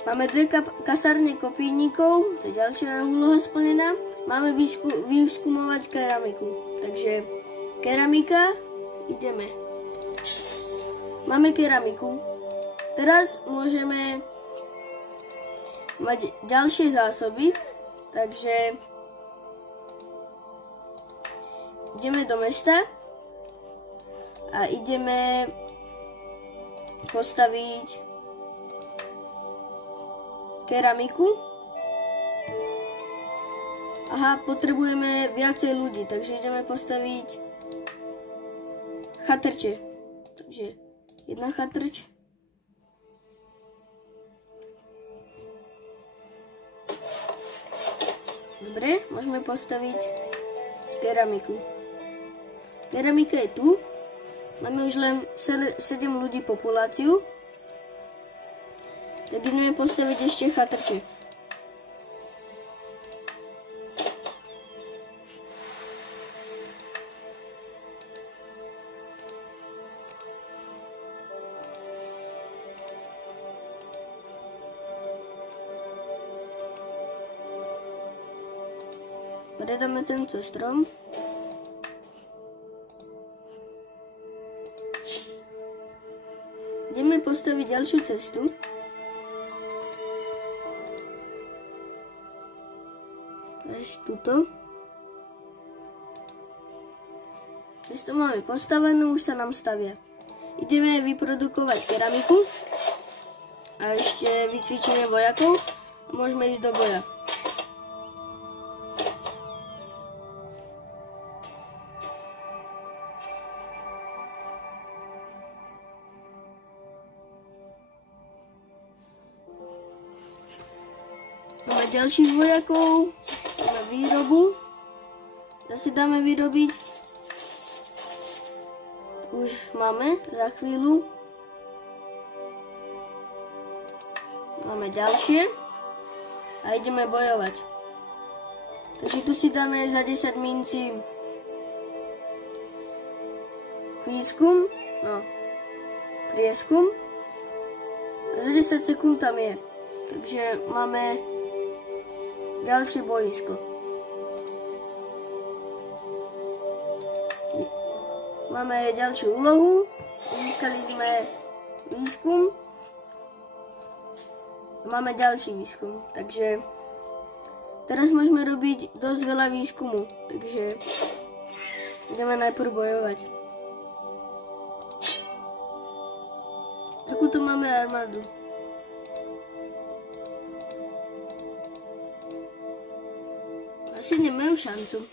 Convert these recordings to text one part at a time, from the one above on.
Máme dve kasárne kopírníkov, to je ďalšia úloha splnená. Máme vyskúmovať keramiku. Takže keramika, ideme. Máme keramiku. Teraz môžeme mať ďalšie zásoby, takže ideme do mesta a ideme postaviť keramiku. Aha, potrebujeme viacej ľudí, takže ideme postaviť chatrče. Takže jedna chatrč. Dobre, môžeme postaviť keramiku. Keramika je tu. Máme už len 7 ľudí populáciu. Tak ideme postaviť ešte chatrče. Predáme tento strom. Ideme postaviť ďalšiu cestu. Až tuto. Cestu máme postavenú, už sa nám stavia. Ideme vyprodukovať keramiku. A ešte vycvičíme vojakov. A môžeme ísť do boja. Máme ďalších vojakov, máme výrobu, zase dáme vyrobiť, už máme za chvíľu, máme ďalšie a ideme bojovať. Takže tu si dáme za 10 mincí výskum, no, prieskum a za 10 sekúnd tam je, takže máme ďalšie bojisko. Máme ďalšiu úlohu. Získali sme výskum. Máme ďalší výskum. Takže teraz môžeme robiť dosť veľa výskumu. Takže ideme najprv bojovať. Takúto máme armádu. Asi nemajú šancu.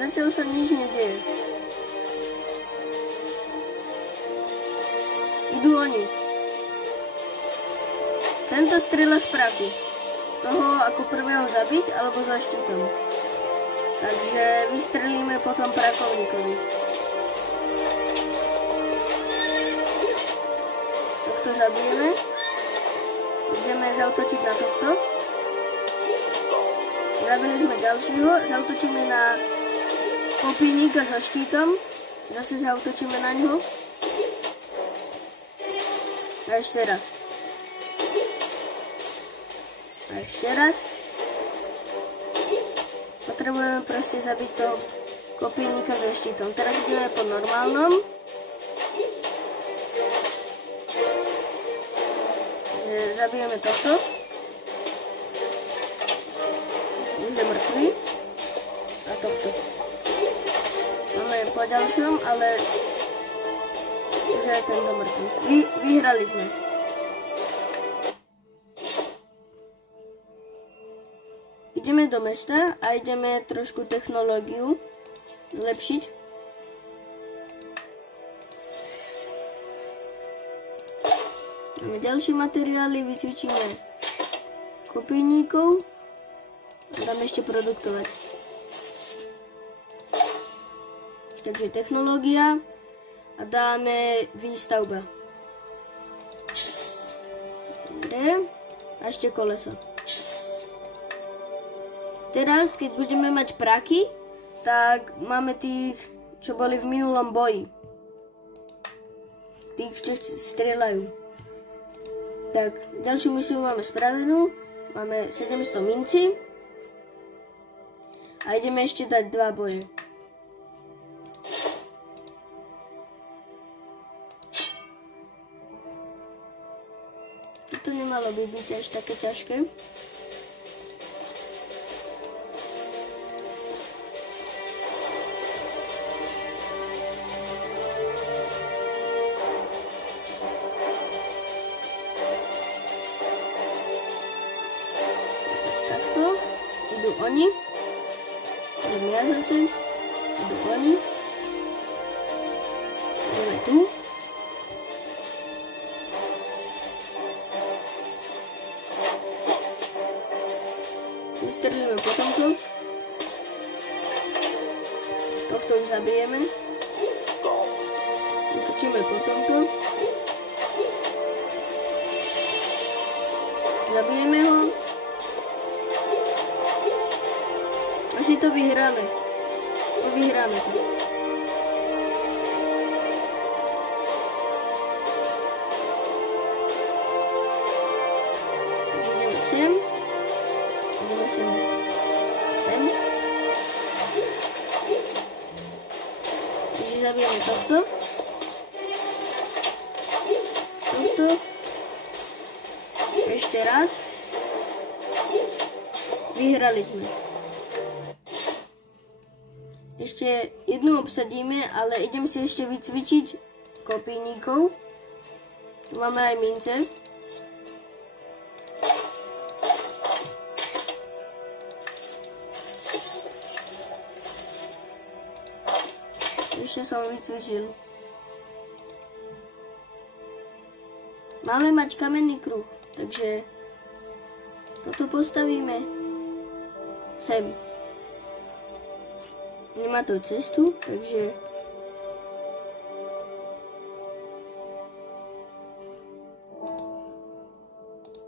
Zatiaľ sa nič nedieje. Idú oni. Tento strieľa z prachu. Toho ako prvého zabiť alebo za štítom. Takže vystrelíme potom prakovníkovi. Tohto zabijeme. Ideme zautočiť na tohto. Zabili sme ďalšieho. Zautočíme na kopírníka so štítom, zase zautočíme na ňo. A ešte raz. A ešte raz. Potrebujeme proste zabiť toho kopírníka so štítom. Teraz ideme po normálnom. Zabijeme tohto. Už je mŕtvý. A tohto. Máme po ďalšom, ale už je tento mŕtvy. Vyhrali sme. Ideme do mesta a ideme trošku technológiu zlepšiť. Máme ďalšie materiály, vycvičíme kopijníkov a dáme ešte produktovať. Takže technológia a dáme výstavba. Dobre, a ešte koleso. Teraz, keď budeme mať praky, tak máme tých, čo boli v minulom boji. Tých, čo strieľajú. Tak, ďalšiu misiu máme spravenú. Máme 700 minci. A ideme ešte dať 2 boje. Toto nemalo by byť až také ťažké. Takto idú oni. Idem ja zase. Idú oni. Ideme tu. Vystrelíme po tomto. Tohto už zabijeme. Vytočíme po tomto. Zabijeme ho. Asi to vyhráme. Vyhráme to. Takže ideme sem. Ideme sem. Sem. Takže zabijeme tohto. Tohto. Ešte raz. Vyhrali sme. Ešte jednu obsadíme, ale idem si ešte vycvičiť kopijníkov. Tu máme aj mince. Ešte som vycvičil. Máme mať kamenný kruh, takže toto postavíme sem. Nemá to cestu, takže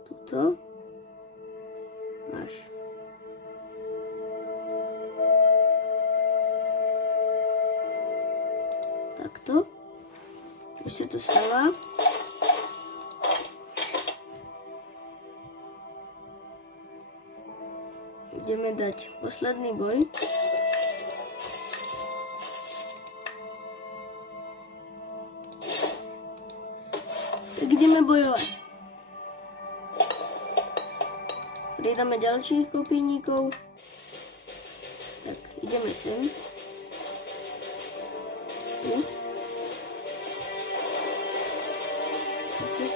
tuto máš. Takto. Už sa to stáva. Ideme dať posledný boj. Tak ideme bojovať. Pridáme ďalších kopijníkov. Tak, ideme sem. Tu. Okay.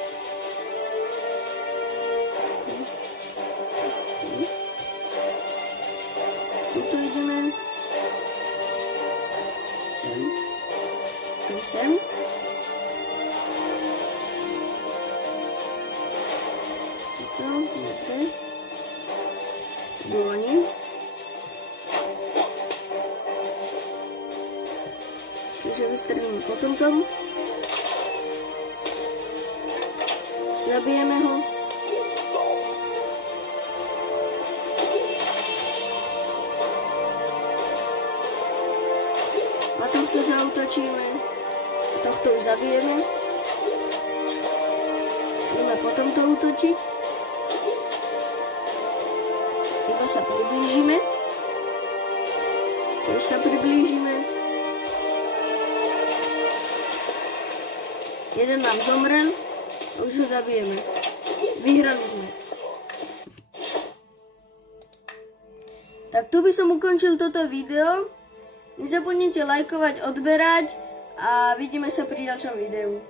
Tuto ideme. Sem. Tu sem. Dobre. Dôni. Takže vystrelíme po tomto. Zabijeme ho. A tohto zaútočíme. A tohto už zabijeme. Ideme po tomto útočiť. Iba sa priblížime. Tiež sa priblížime. Jeden nám zomrel. A už ho zabijeme. Vyhrali sme. Tak tu by som ukončil toto video. Nezabudnite lajkovať, odberať a vidíme sa pri ďalšom videu.